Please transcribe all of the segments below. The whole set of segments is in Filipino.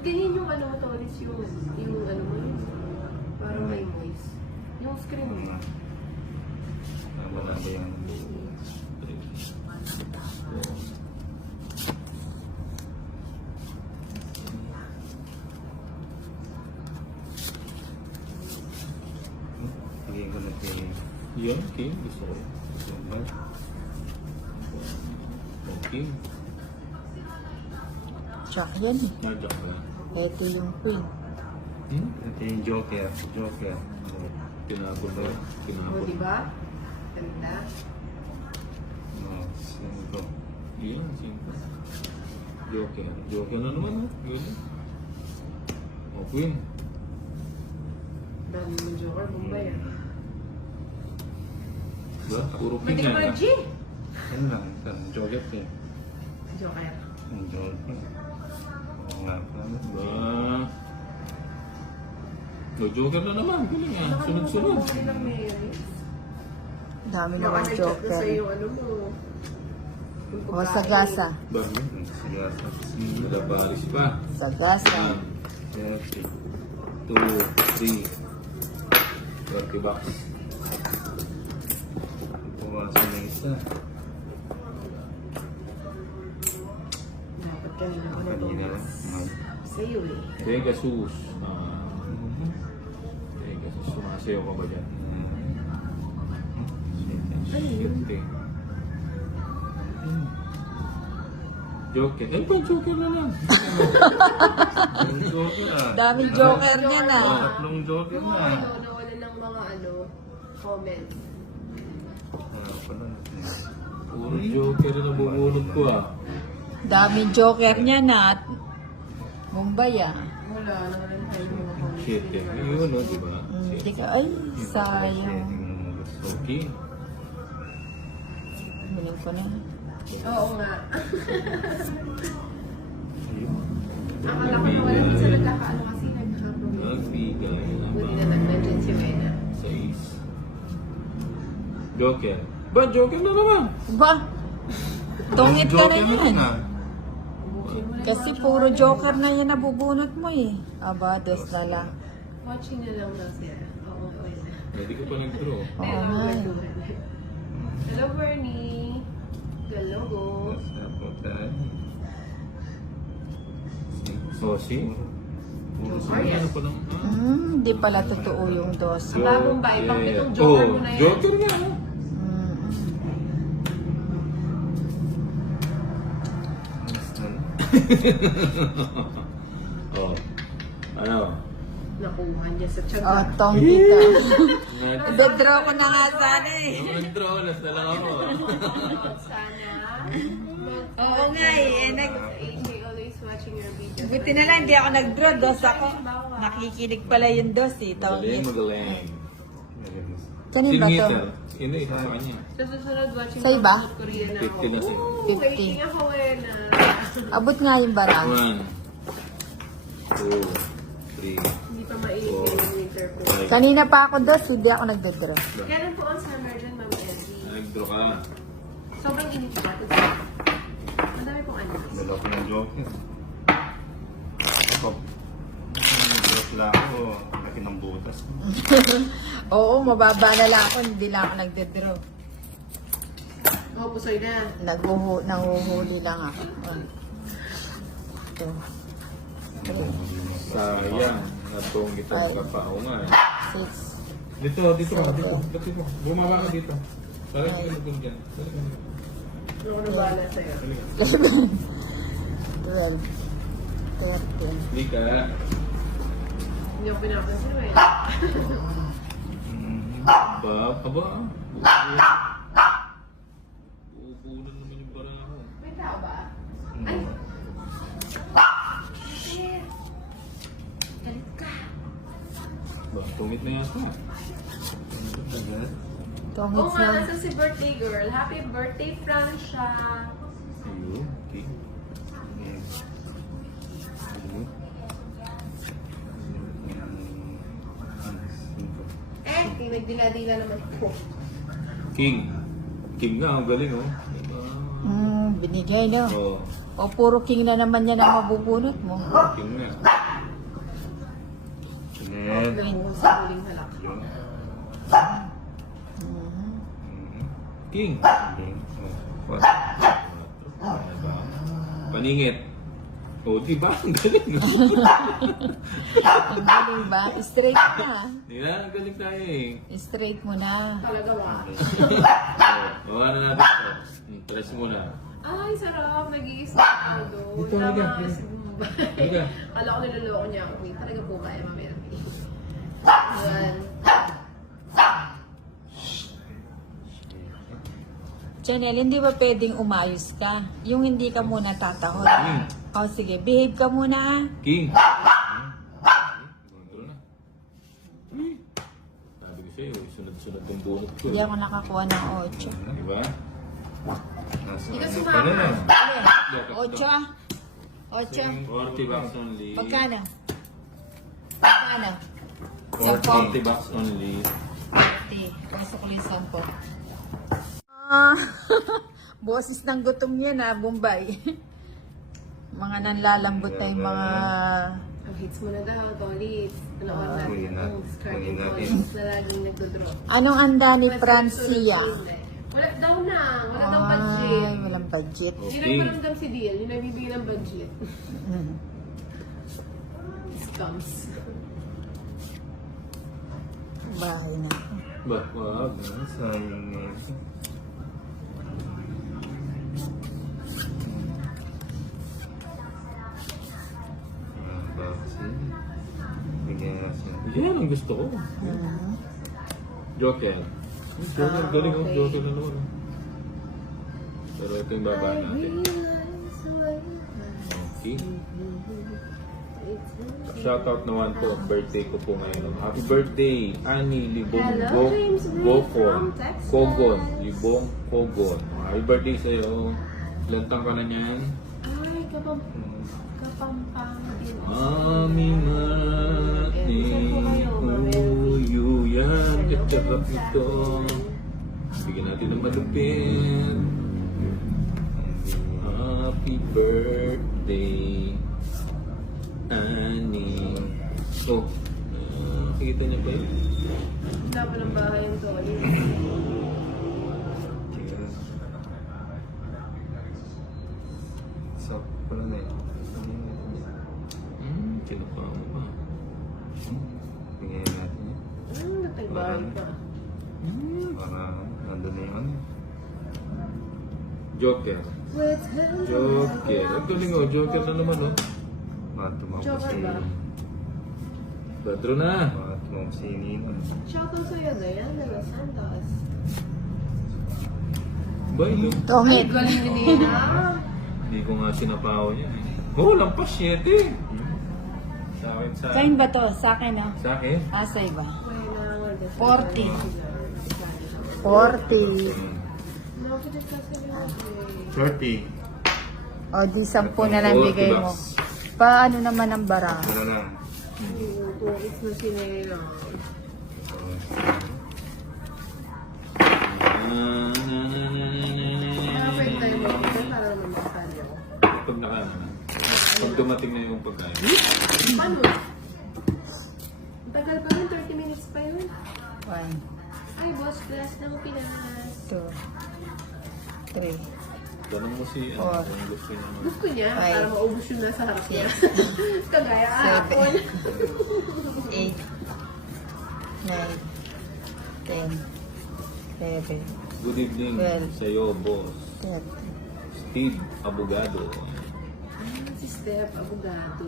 ganyan yung ano mo, Toris, yung ano mo yun? Parang may voice. Yung screen mo. Tama na ba yan? Tingin ko na tingin. Yan, King. Gusto ko. Gusto mo ba? King. Jack yan eh. Jack ba? Ito yung queen. Ito yung Joker. Joker. Tinago na yun. Tinago. O, diba? Ganda. Cinco. Yan, 5. Joker. Joker na naman, ha? Yun. O, Queen. Dami mo Joker, Bombay ah. Diba? Puro King Pati yan, ba, ha? G? Ano lang? Joker ka. Joker. Ang Joker. Oo nga pa. Diba? O, Joker na naman. Galing nga. Sunod-sunod. Nakalimutan mo lang Mary. Dami Baka naman nag-chat na joker. sa'yo, ano mo. yung O, pagkain. sagasa. Bago. Sigasa. Malabaris pa. Sagasa. 30. 2, 3. 30 bucks. Pumasok na isa. Dapat kanina ko na Kanina lang. sa'yo eh. Pegasus. Pegasus. Sumasayaw ka ba dyan? Ano yun? Joker. Eh, pa Joker na lang. Yung Joker ah. Daming joker niya na. Tatlong Joker Yung na. ano, nawala ng mga ano, comments. Puro Joker na bubunod ko ah. Daming joker niya na. At Mumbai ah. Wala, nawala ng comments. Shit eh. Yun o, diba? Hindi ka, ay, sayang. Okay. Biling ko na. Oo nga. Ayun. Akala ko nawala din sa nagkakaano kasi nagkakaproblema. Nagbigay Buti na naman. nag-nandyan si Wena. 6. Joker. Ba, Joker na naman. Ba? Tungit ka na Joker yan. ah. Ubusin mo na Kasi yung puro watching. joker na yan nabubunot mo eh. Aba, dos na lang. Watching na lang daw siya. Oo, Wena. Hindi ko pa nag-draw. Oo nga eh. Hello, Bernie. Hello, go. Basta po tayo. Oh, see? Puro sila. Ano pa lang? Di pala totoo yung dos. Ang bagong ba? Ibang Joker. itong Joker Oh, mo na yan. Joker na. ano? Oh. Ano? Nakuha niya sa chat. Oh, tongki ka. Dedraw ko na nga sana eh. Nag-draw, last na lang ako. Sana. Oo nga eh. AJ always watching your videos. Buti na lang, hindi ako nag-draw. Dos ako. Nakikinig pala yung dos eh. Magaling, Tongki. magaling. Kanin ba to? Singita. Hindi, isa sa kanya. Sa susunod watching Sa iba? Korean na ako. 50 na siya. Ooh, 50. waiting ako na. Abot nga yung barang. 1, 2, 3. Hindi pa mainit yung winter po. Kanina pa ako dos, hindi ako nagde-draw. Kailan po ang summer dyan, Ma'am Ellie? Nag-draw ka. Sobrang init ba? Ang dami pong ano. Dala ko ng joker. Ako. Nag-draw lang ako. Laki ng butas. Oo, mababa na lang ako, hindi lang ako nagde-draw. Oh, pusoy na. Nanguhuli lang ako. Oh. Ito. Sayang. Natong kita Ay. magkapao nga. 6. Dito. Dito. Bumaba ka dito. Balik ka na dun dyan. Balik ka na. Ano ko na bahala sa'yo? 12. 13. Hindi ka. Hindi ako pinapansin mo eh. Aba. Uupunan naman yung barang mo. May tao ba? Ay! Galit ka. Ba, tumit na yata. Oo Tongits nga, na. nasa si birthday girl. Happy birthday, Francia! Ayun, okay. Nagdila-dila naman po. King. King nga, ang galing oh. Diba? Binigay no. Oh. O puro king na naman yan ang mabubunot mo. King na. Net. Nabuhos sa huling halak. Yun. Mhm. King. King. What? Paningit. O, diba? Ang galing, no? Ang galing ba? Straight na. Hindi na, ang galing tayo eh. Straight mo na. Talaga wa. Bawa na natin ito. Press mo na. Ay, sarap. Nag-iisip ako doon. Dito, halika. Tama si Bombay. Halika. Kala ko niloloko niya ako. Talaga po kaya mamaya. Ayan. Chanel, hindi ba pwedeng umayos ka? Yung hindi ka muna tatahod. O sige, behave ka muna. King. Kontrol na. Sabi ko sa'yo, sunod-sunod yung bunot ko. Hindi ako nakakuha ng 8. Diba? Hindi ka sumama. Ocho ah. 8. 40 bucks only. Pagkano? Pagkano? 40 bucks only. 40. Pasok ulit 10. Ah, boses ng gutom yan ah, Bombay. Mga nanlalambot na yung mga... Ang hits mo na daw, Tolits. Ano ka Huwag na. ang discarding Huwag na. Tolits na laging nagdodraw. Anong anda ni Francia? Wala daw na. Wala daw Ay, budget. walang budget. Hindi Okay. nagparamdam si Diel. Yung nagbibigay ng budget. Mm. Scums. Bahay na. Ba, wag. Sayang nga. Yan ang gusto ko. Mhm. Joker. Joker, galing oh. okay. Joker na naman. oh. Pero ito yung baba natin. Okay. Shoutout naman po. Birthday ko po ngayon. Happy birthday, Annie Libong Hello, James Ray Gokon. from Texas. Kogon. Libong Kogon. Happy birthday sa'yo. Lantang ka na niyan. Ay, kapampang. Mami mati uyu yan kacharap nito. Bigyan natin ng malupit. Happy birthday Annie. Oh, nakikita niyo ba yun? Wala pa ng bahay yung Tolits. So, pala na yun. Kinapa mo pa. Tingnan natin yun. Nagtagbahay ka. Para nandun na yung Joker. Joker. Ang galing oh, Joker na naman oh. Matumang Joker ba? Pedro na. Matumang si Nino. Shoutout sa'yo, Dayan de Los Santos. Ba yun? Tongit. Galing ni Nina. Hindi ko nga sinapaw niya. Oh, lampas 7. Sa akin sa... Kain ba to? Sa akin ah. Sa akin? Ah, sa iba. 40. 40. 30. O di 10 na lang bigay mo. Paano naman ang bara? Ano na? It's na si Nina. Pwede tayo mag-isa para naman makasali ako. Pag pag dumating na yung pagkain. Ano? Ang tagal pa yun, 30 minutes pa yun. 1, Ay, boss, class ng Pilipinas. 2, 3. Tanong mo si Four. kung gusto niya. Gusto niya, Five. para maubos yun nasa harap niya. Kagaya ahapon. 8, 9, 10, 11, Good evening Well. sa'yo, boss. 13. Steve Abogado. Si Steph, abogado.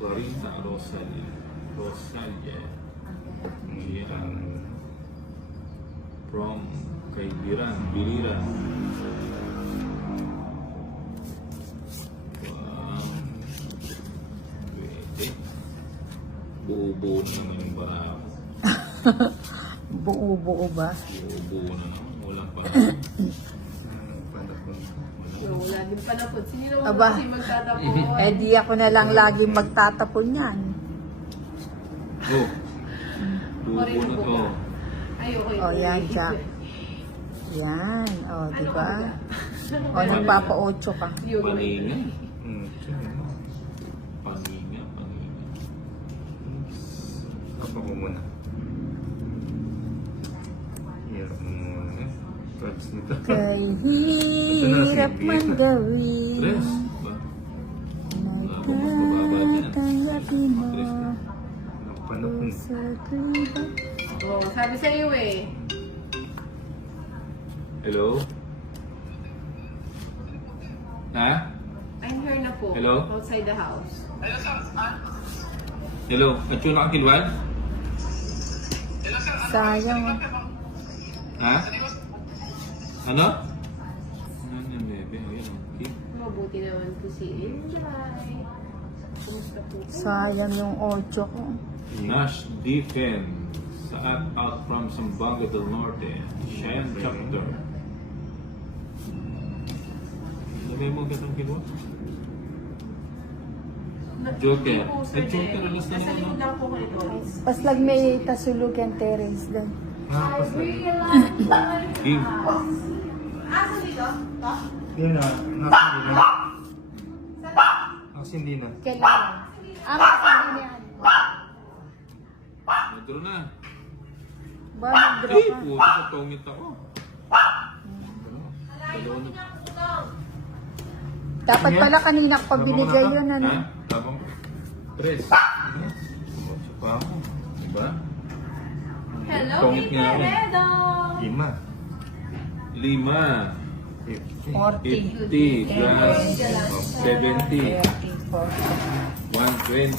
Clarita Rosalie. Rosalie. Yan. From kay Biran. Biliran. Wow. Pwede. Buo-buo na naman yung barako. Buo-buo ba? Buo-buo na naman. Walang pa. So, wala din panapot. Sino naman Aba. kasi magtatapon? Eh di ako na lang lagi magtatapon yan. Oh. Buo-buo na to. Ay, okay. O yan, Jack. Yan. O, di Ano ba? ka ba? O, nagpapa-8 ka. Yung Paninga. Paninga. Apa ko muna. Hirap mo muna. Cards nito. Kay hirap man gawin. Tres. Ba? Mas mababa dyan. Tatanggapin mo. Panahon. Sa klibat. Oh, sabi sa iyo eh. Hello? Ha? I'm here na po. Hello? Outside the house. Hello? At yun ang kilwan? Sayang. Ha? Ano? Ano yan, bebe? O yan, okay. Mabuti naman po si Injay. Kumusta po? Sayang yung 8 ko. Nash Defense. Saat out from Zamboanga del Norte. Cheyenne Chapter. Sabi mo gatong kilwan? Joker. Ay, Joker, alas na Nasa naman, likod no? lang po ko ito. Paslag may tasulugan terrace doon. King. Yun na, hindi na. Kailangan. Mas hindi niya. Nagdro na. Ba, nag-draw Ay, ka. puto sa tongit ako. Dalawa na. Dapat pala kanina ko pa binigay yun, ano? Ha? Tabang. Tres. Kumotso pa ako. Diba? Hello, Tongit nga ako. Peredo! 5. 40. 50 plus 70. 30, 40. 120.